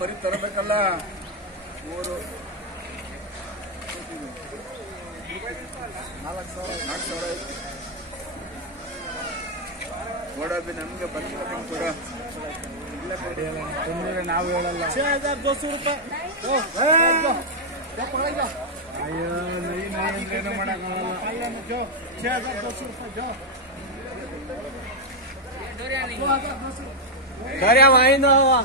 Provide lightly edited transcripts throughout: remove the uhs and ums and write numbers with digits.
ಬರೀ ತರಬೇಕಲ್ಲ. 4,000 ನೋಡೋದು ನಮ್ಗೆ ಬಂದಿಲ್ಲ ಕೂಡ ನಾವು ಹೇಳಲ್ಲ. 6,200 ರೂಪಾಯಿ. ಅಯ್ಯೋ ಏನು ಮಾಡಕ್ಕಾಗಲ್ಲ. 6,200 ರೂಪಾಯಿ. दरिया वहीं ना हुआ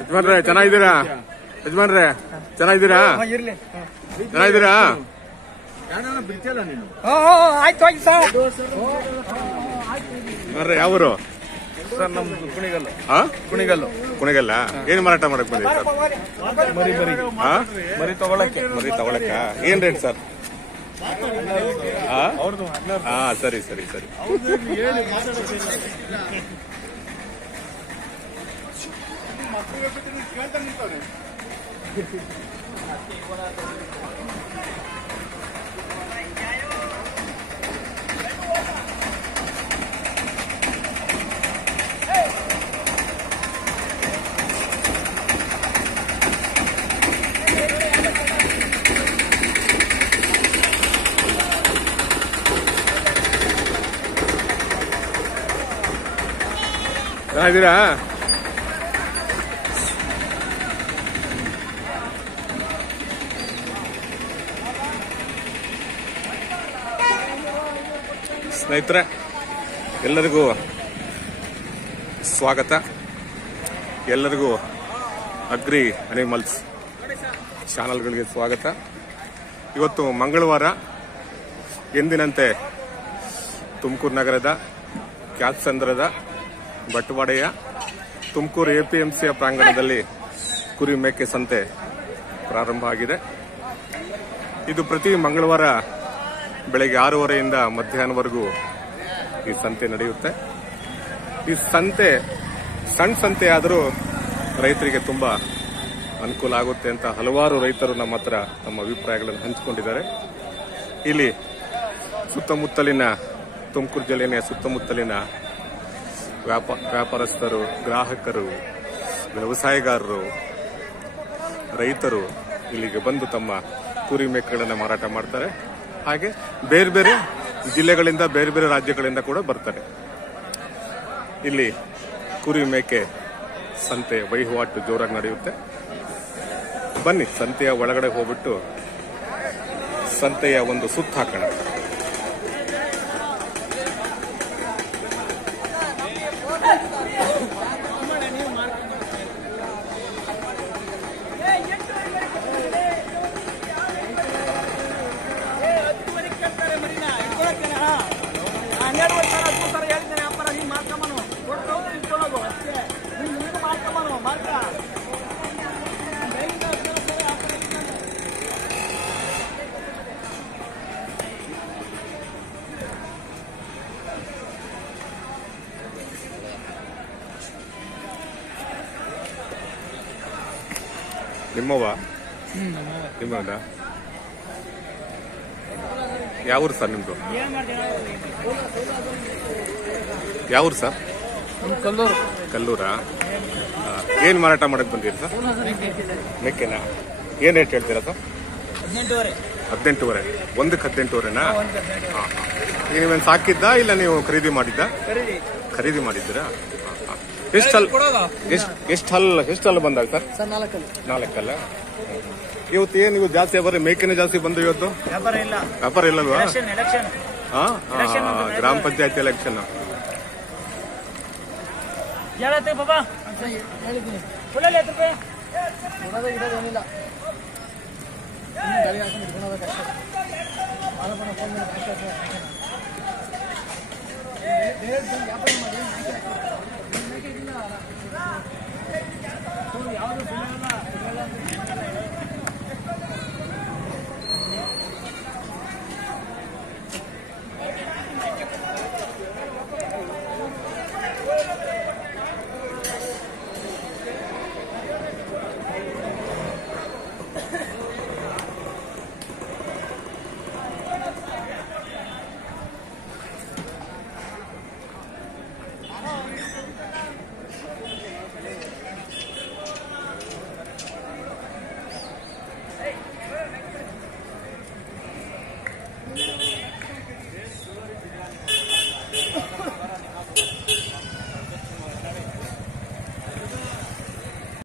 ಯಜಮಾನ್ರೆ ಚೆನ್ನಾಗಿದ್ದೀರಾ? ಯಜಮಾನ್ರೆ ಚೆನ್ನಾಗಿದ್ದೀರಾ? ಚೆನ್ನಾಗಿದ್ದೀರಾ? ಬಿಡ್ತಿಲ್ಲ ನೀನು? ಆಯ್ತು ಸರ್. ಯಾವರು ಸರ್? ನಮ್ದು ಕುಣಿಗಲ್ಲು. ಕುಣಿಗಲ್ಲ. ಏನ್ ಮಾರಾಟ ಮಾಡಕ್ ಬಂದಿದೆ ಸರ್? ಮರಿ ತಗೊಳಕ್ಕ. ಏನ್ ರೇಟ್ ಸರ್? ಸರಿ ಸರಿ ಸರಿ. ಚೆನ್ನಾಗಿದ್ದೀರಾ? ಸ್ನೇಹಿತರೆ, ಎಲ್ಲರಿಗೂ ಸ್ವಾಗತ. ಎಲ್ಲರಿಗೂ ಅಗ್ರಿ ಅನಿಮಲ್ಸ್ ಚಾನಲ್ಗಳಿಗೆ ಸ್ವಾಗತ. ಇವತ್ತು ಮಂಗಳವಾರ, ಎಂದಿನಂತೆ ತುಮಕೂರು ನಗರದ ಕ್ಯಾತ್ಸಂದ್ರದ ಬಟವಾಡೆಯ ತುಮಕೂರು ಎಪಿಎಂಸಿಯ ಪ್ರಾಂಗಣದಲ್ಲಿ ಕುರಿ ಮೇಕೆ ಸಂತೆ ಪ್ರಾರಂಭ ಆಗಿದೆ. ಇದು ಪ್ರತಿ ಮಂಗಳವಾರ ಬೆಳಗ್ಗೆ 6:30ಯಿಂದ ಮಧ್ಯಾಹ್ನವರೆಗೂ ಈ ಸಂತೆ ನಡೆಯುತ್ತೆ. ಈ ಸಂತೆ ಸಣ್ಣ ಸಂತೆ ಆದರೂ ರೈತರಿಗೆ ತುಂಬಾ ಅನುಕೂಲ ಆಗುತ್ತೆ ಅಂತ ಹಲವಾರು ರೈತರು ನಮ್ಮ ಹತ್ರ ತಮ್ಮ ಅಭಿಪ್ರಾಯಗಳನ್ನು ಹಂಚಿಕೊಂಡಿದ್ದಾರೆ. ಇಲ್ಲಿ ಸುತ್ತಮುತ್ತಲಿನ ತುಮಕೂರು ಜಿಲ್ಲೆಯ ಸುತ್ತಮುತ್ತಲಿನ ವ್ಯಾಪಾರಸ್ಥರು, ಗ್ರಾಹಕರು, ವ್ಯವಸಾಯಗಾರರು, ರೈತರು ಇಲ್ಲಿಗೆ ಬಂದು ತಮ್ಮ ಕುರಿ ಮೇಕೆಗಳನ್ನು ಮಾರಾಟ ಮಾಡ್ತಾರೆ. ಹಾಗೆ ಬೇರೆ ಬೇರೆ ಜಿಲ್ಲೆಗಳಿಂದ, ಬೇರೆ ಬೇರೆ ರಾಜ್ಯಗಳಿಂದ ಕೂಡ ಬರ್ತಾರೆ. ಇಲ್ಲಿ ಕುರಿ ಮೇಕೆ ಸಂತೆ ವಹಿವಾಟು ಜೋರಾಗಿ ನಡೆಯುತ್ತೆ. ಬನ್ನಿ, ಸಂತೆಯ ಒಳಗಡೆ ಹೋಗ್ಬಿಟ್ಟು ಸಂತೆಯ ಒಂದು ಸುತ್ತ ಹಾಕೋಣ. ನಿಮ್ಮವ? ನಿಮ್ಮದ ಯಾವೂರು ಸರ್ ನಿಮ್ದು? ಯಾವೂರು ಸರ್? ಕಲ್ಲೂರಾ? ಏನ್ ಮಾರಾಟ ಮಾಡಕ್ ಬಂದಿರಿ ಸರ್? ಮೇಕೆನಾ? ಏನ್ ರೇಟ್ ಹೇಳ್ತೀರಾ ಸರ್? 18,500. ಒಂದಕ್ಕೆ 18,500ನಾ? ನೀವೇನ್ ಸಾಕಿದ್ದ ಇಲ್ಲ ನೀವು ಖರೀದಿ ಮಾಡಿದ್ದ? ಖರೀದಿ ಮಾಡಿದ್ದೀರಾ? ಎಷ್ಟು ಹಲ್ಲು ಬಂದಾಗ ಸರ್? 4 ಇವತ್ತು ಏನು ಇವು ಜಾಸ್ತಿ ಬರೀ ಮೇಕೆನೇ ಜಾಸ್ತಿ ಬಂದು ಇವತ್ತು? ವ್ಯಾಪಾರ ಇಲ್ಲಲ್ವಾ? ಗ್ರಾಮ ಪಂಚಾಯತ್ ಎಲೆಕ್ಷನ್.